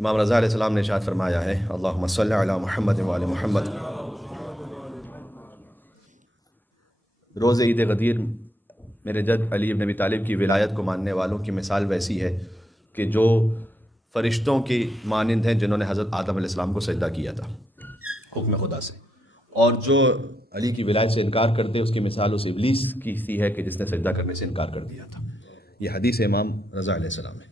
امام رضا علیہ السلام نے ارشاد فرمایا ہے، اللہم صلی علی محمد و علی محمد، روز عید غدیر میرے جد علی بن ابی طالب کی ولایت کو ماننے والوں کی مثال ویسی ہے کہ جو فرشتوں کی مانند ہیں جنہوں نے حضرت آدم علیہ السلام کو سجدہ کیا تھا حکم خدا سے، اور جو علی کی ولایت سے انکار کرتے اس کی مثال اس ابلیس کی سی ہے کہ جس نے سجدہ کرنے سے انکار کر دیا تھا۔ یہ حدیث امام رضا علیہ السلام ہے۔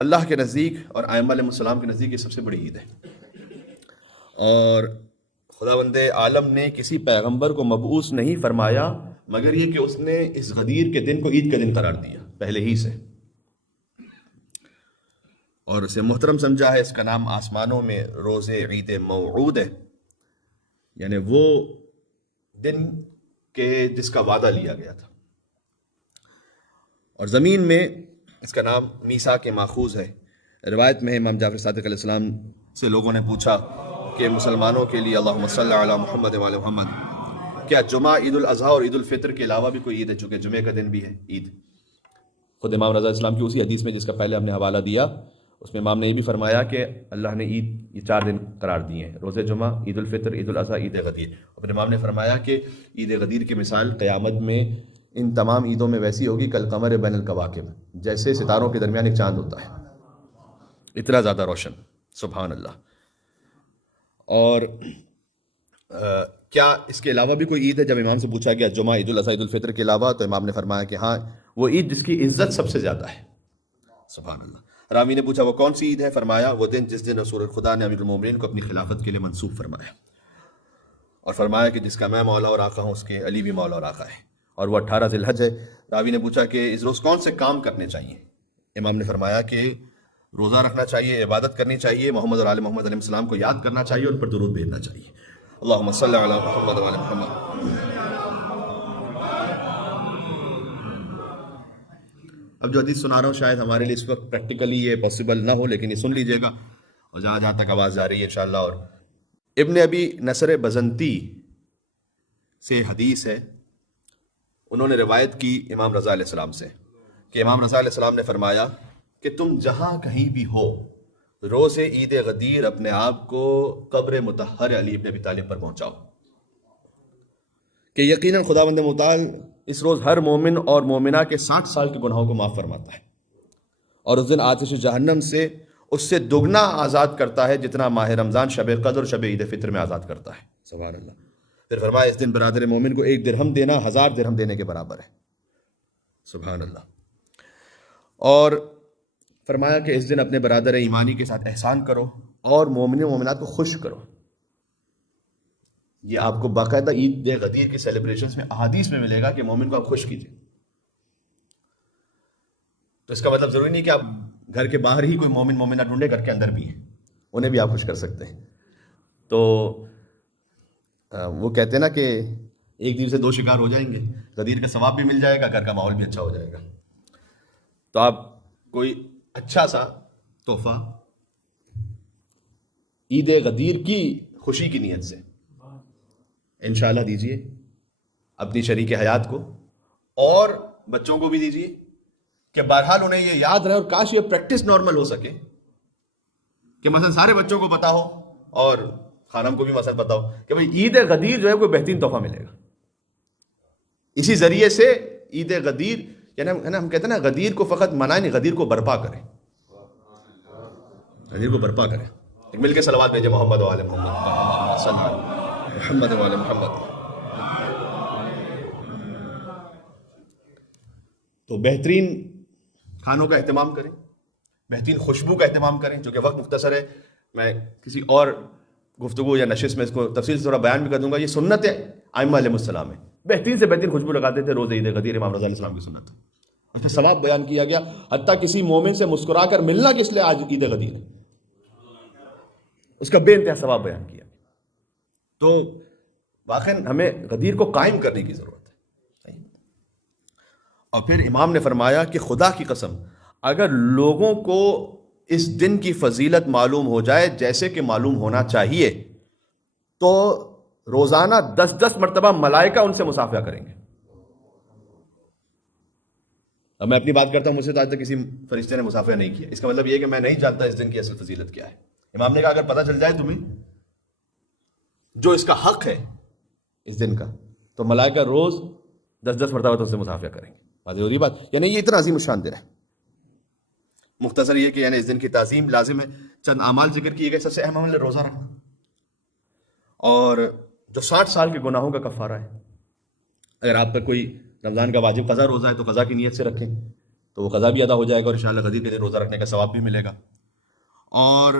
اللہ کے نزدیک اور ائمہ علیہ السلام کے نزدیک یہ سب سے بڑی عید ہے، اور خداوند عالم نے کسی پیغمبر کو مبعوث نہیں فرمایا مگر یہ کہ اس نے اس غدیر کے دن کو عید کا دن قرار دیا پہلے ہی سے، اور اسے محترم سمجھا ہے۔ اس کا نام آسمانوں میں روز عید موعود ہے، یعنی وہ دن کے جس کا وعدہ لیا گیا تھا، اور زمین میں اس کا نام میثاق کے ماخوذ ہے۔ روایت میں امام جعفر صادق علیہ السلام سے لوگوں نے پوچھا کہ مسلمانوں کے لیے اللہم صلی علی محمد و علی محمد، کیا جمعہ عید الاضحیٰ اور عید الفطر کے علاوہ بھی کوئی عید ہے؟ چونکہ جمعے کا دن بھی ہے عید۔ خود امام رضا اسلام کی اسی حدیث میں جس کا پہلے ہم نے حوالہ دیا، اس میں امام نے یہ بھی فرمایا کہ اللہ نے عید یہ 4 دن قرار دیے ہیں، روز جمعہ، عید الفطر، عید الاضحیٰ، عید غدیر۔ اور پھر امام نے فرمایا کہ عید غدیر کی مثال قیامت میں ان تمام عیدوں میں ویسی ہوگی کالقمر بین الکواکب، جیسے ستاروں کے درمیان ایک چاند ہوتا ہے، اتنا زیادہ روشن، سبحان اللہ۔ اور کیا اس کے علاوہ بھی کوئی عید ہے؟ جب امام سے پوچھا گیا جمعہ، عید الاضحیٰ، عید الفطر کے علاوہ، تو امام نے فرمایا کہ ہاں، وہ عید جس کی عزت سب سے زیادہ ہے، سبحان اللہ۔ رامی نے پوچھا وہ کون سی عید ہے؟ فرمایا وہ دن جس دن رسول خدا نے امیر المومنین کو اپنی خلافت کے لیے منصوب فرمایا، اور فرمایا کہ جس کا میں مولا اور آقا ہوں اس کے علی بھی مولا اور آقا ہے، اور وہ 18 ذی الحج ہے۔ راوی نے پوچھا کہ اس روز کون سے کام کرنے چاہیے؟ امام نے فرمایا کہ روزہ رکھنا چاہیے، عبادت کرنی چاہیے، محمد اور آل محمد علیہ السلام کو یاد کرنا چاہیے، اور ان پر درود بھیجنا چاہیے۔ اللہم صلی علی محمد و علی محمد۔ اب جو حدیث سنا رہا ہوں شاید ہمارے لیے اس وقت پریکٹیکلی یہ پاسبل نہ ہو، لیکن یہ سن لیجئے گا، اور جہاں جہاں تک آواز جا رہی ہے انشاءاللہ۔ اور ابن ابی نصر بزنتی سے حدیث ہے، انہوں نے روایت کی امام رضا علیہ السلام سے کہ امام رضا علیہ السلام نے فرمایا کہ تم جہاں کہیں بھی ہو، روز عید غدیر اپنے آپ کو قبر مطہر علی ابن ابی طالب پر پہنچاؤ، کہ یقیناً خداوند متعال اس روز ہر مومن اور مومنہ کے 60 سال کے گناہوں کو معاف فرماتا ہے، اور اس دن آتش جہنم سے اس سے دگنا آزاد کرتا ہے جتنا ماہ رمضان شب قدر اور شب عید فطر میں آزاد کرتا ہے، سبحان اللہ۔ پھر فرمایا اس دن برادر مومن کو 1 درہم دینا 1000 درہم دینے کے برابر ہے، سبحان اللہ۔ اور فرمایا کہ اس دن اپنے برادر ایمانی کے ساتھ احسان کرو اور مومن و مومنات کو خوش کرو۔ یہ آپ کو باقاعدہ عید غدیر کی سیلیبریشنز میں احادیث میں ملے گا کہ مومن کو آپ خوش کیجئے۔ تو اس کا مطلب ضروری نہیں کہ آپ گھر کے باہر ہی کوئی مومن مومنہ ڈھونڈے، گھر کے اندر بھی ہیں، انہیں بھی آپ خوش کر سکتے ہیں۔ تو وہ کہتے ہیں نا کہ ایک دن سے 2 شکار ہو جائیں گے، غدیر کا ثواب بھی مل جائے گا، گھر کا ماحول بھی اچھا ہو جائے گا۔ تو آپ کوئی اچھا سا تحفہ عید غدیر کی خوشی کی نیت سے انشاءاللہ دیجئے اپنی شریک حیات کو، اور بچوں کو بھی دیجئے، کہ بہرحال انہیں یہ یاد رہے، اور کاش یہ پریکٹس نارمل ہو سکے کہ مثلا سارے بچوں کو پتا ہو اور خانم کو بھی مثلا پتا ہو کہ بھئی عید غدیر جو ہے کوئی بہترین تحفہ ملے گا۔ اسی ذریعے سے عید غدیر، یعنی ہم کہتے ہیں نا غدیر کو فقط منائیں نہیں، غدیر کو برپا کریں، غدیر کو برپا کریں۔ ایک مل کے صلوات بھیجیں محمد و آل محمد، صلی اللہ محمد و آل محمد۔ تو بہترین کھانوں کا اہتمام کریں، بہترین خوشبو کا اہتمام کریں۔ چونکہ وقت مختصر ہے، میں کسی اور گفتگو یا نشست میں اس کو تفصیل سے تھوڑا بیان بھی کر دوں گا۔ یہ سنت ہے ائمہ علیہ السلام ہے، بہترین سے بہترین خوشبو لگاتے تھے روز عید غدیر، امام رضا علیہ السلام کی سنت ہے۔ اس میں ثواب بیان کیا گیا، حتیٰ کسی مومن سے مسکرا کر ملنا کس لیے آج عید غدیر ہے، اس کا بے انتہا ثواب بیان کیا۔ تو واقعی ہمیں غدیر کو قائم کرنے کی ضرورت ہے۔ اور پھر امام نے فرمایا کہ خدا کی قسم اگر لوگوں کو اس دن کی فضیلت معلوم ہو جائے جیسے کہ معلوم ہونا چاہیے، تو روزانہ 10 مرتبہ ملائکہ ان سے مصافحہ کریں گے۔ اب میں اپنی بات کرتا ہوں، مجھ سے تو آج تک کسی فرشتے نے مسافہ نہیں کیا. اس کا مطلب یہ کہ میں نہیں جانتا اس دن کی اصل فضیلت کیا ہے. امام نے کہا اگر پتہ چل جائے تمہیں جو اس کا حق ہے اس دن کا، تو ملائکہ روز 10 مرتبہ تو اس سے مسافہ کریں گے. واضح ہو رہی بات؟ یعنی یہ اتنا عظیم الشان دن ہے. مختصر یہ کہ یعنی اس دن کی تعظیم لازم ہے. چند اعمال ذکر کیے گئے. سب سے اہم عمل ہے روزہ رکھنا، اور جو 60 سال کے گناہوں کا کفارہ ہے. اگر آپ پر کوئی رمضان کا واجب قضا روزہ ہے تو قضا کی نیت سے رکھیں تو وہ قضا بھی ادا ہو جائے گا، اور انشاءاللہ غدیر کے دن روزہ رکھنے کا ثواب بھی ملے گا. اور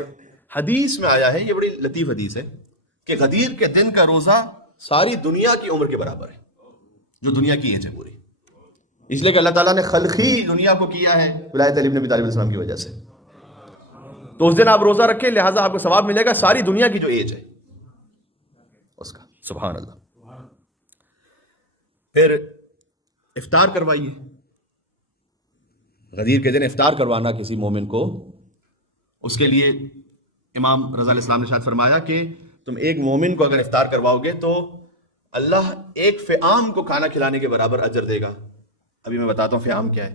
حدیث میں آیا ہے، یہ بڑی لطیف حدیث ہے، کہ غدیر کے دن کا روزہ ساری دنیا کی عمر کے برابر ہے، جو دنیا کی ایج ہے پوری. اس لیے کہ اللہ تعالیٰ نے خلقی دنیا کو کیا ہے ولایت علی بن ابی طالب علیہ السلام کی وجہ سے. تو اس دن آپ روزہ رکھیں، لہٰذا آپ کو ثواب ملے گا ساری دنیا کی جو ایج ہے اس کا. سبحان اللہ. پھر افطار کروائیے. غدیر کے دن افطار کروانا کسی مومن کو، اس کے لیے امام رضا علیہ السلام نے ارشاد فرمایا کہ تم ایک مومن کو اگر افطار کرواؤ گے تو اللہ ایک فعام کو کھانا کھلانے کے برابر اجر دے گا. ابھی میں بتاتا ہوں فعام کیا ہے.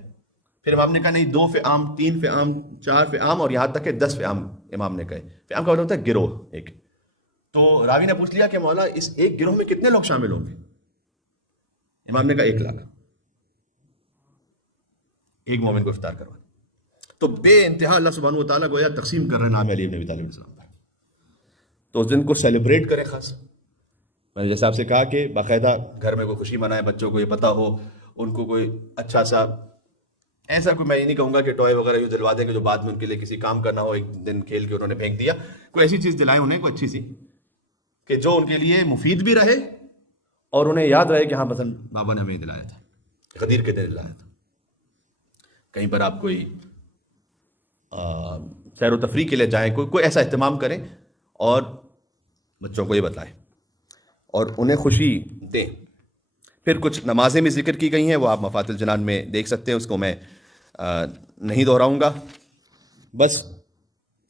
پھر امام نے کہا نہیں 2 فعام، 3 فعام، 4 فعام، اور یہاں تک کہ 10 فعام امام نے کہے. فعام کا مطلب ہوتا ہے گروہ ایک. تو راوی نے پوچھ لیا کہ مولا اس ایک گروہ میں کتنے لوگ شامل ہوں گے؟ امام نے کہا 1 لاکھ. ایک مومن کو افطار کروانا. تو بے انتہا اللہ سبحانہ و تعالیٰ گویا تقسیم کر رہے ہیں نام علی بن ابی طالب علیہ السلام پر. تو اس دن کو سیلیبریٹ کریں. خاص میں نے جیسے آپ سے کہا کہ باقاعدہ گھر میں کوئی خوشی منائے، بچوں کو یہ پتہ ہو، ان کو کوئی اچھا سا ایسا کوئی، میں یہ نہیں کہوں گا کہ ٹوائے وغیرہ یہ دلوا دیں کہ جو بعد میں ان کے لیے کسی کام کا نہ ہو، ایک دن کھیل کے انہوں نے پھینک دیا. کوئی ایسی چیز دلائیں انہیں، کوئی اچھی سی کہ جو ان کے لیے مفید بھی رہے اور انہیں یاد رہے کہ ہاں مثلا بابا نے ہمیں دلایا تھا، غدیر کے دن دلایا تھا. کہیں پر آپ کوئی سیر و تفریح کے لیے جائیں، کوئی ایسا اہتمام کریں اور بچوں کو یہ بتائیں اور انہیں خوشی دیں. پھر کچھ نمازیں بھی ذکر کی گئی ہیں، وہ آپ مفاتل جنان میں دیکھ سکتے ہیں، اس کو میں نہیں دہراؤں گا. بس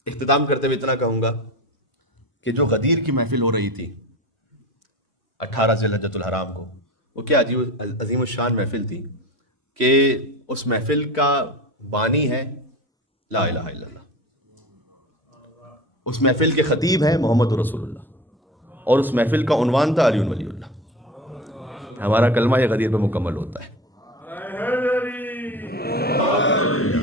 اختتام کرتے ہوئے اتنا کہوں گا کہ جو غدیر کی محفل ہو رہی تھی 18 ذی الحجۃ الحرام کو، وہ کیا عظیم الشان محفل تھی کہ اس محفل کا بانی ہے لا الہ الا اللہ. اس محفل کے خطیب ہیں محمد رسول اللہ، اور اس محفل کا عنوان تھا علی ولی اللہ. ہمارا کلمہ یہ غدیر پہ مکمل ہوتا ہے.